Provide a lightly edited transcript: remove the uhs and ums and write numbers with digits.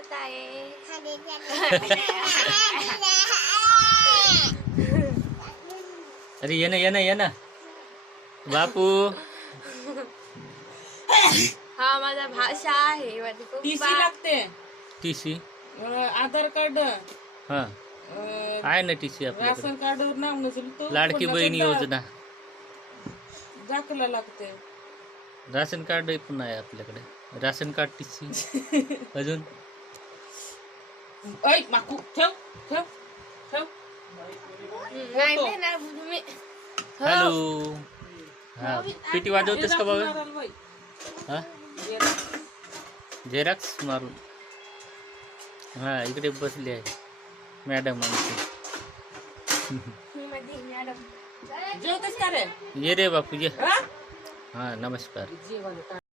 भेटत आहे. अरे ये ना बापू. हा माझा भाषा आहे. माझी टीसी पप्पा. लागते, टीसी. आधार कार्ड, हा आहे ना टीसी आपल्याकडे. राशन कार्डवर नाव नसेल तो लाडकी बहीण योजना. दाखला लागते. राशन कार्ड पण आहे आपल्याकडे. राशन कार्ड टीसी अजून. ऐ माकू ठेव ठेव ठेव. नाही देणार तुम्ही. हॅलो. हा पेटी वाजवतेस का बघा. हा झेरॉक्स मारून. हा इकडे बसली आहे मॅडम आमची. जेवतेस का रे? ये रे बापू ये. हा? हा नमस्कार. जेवायला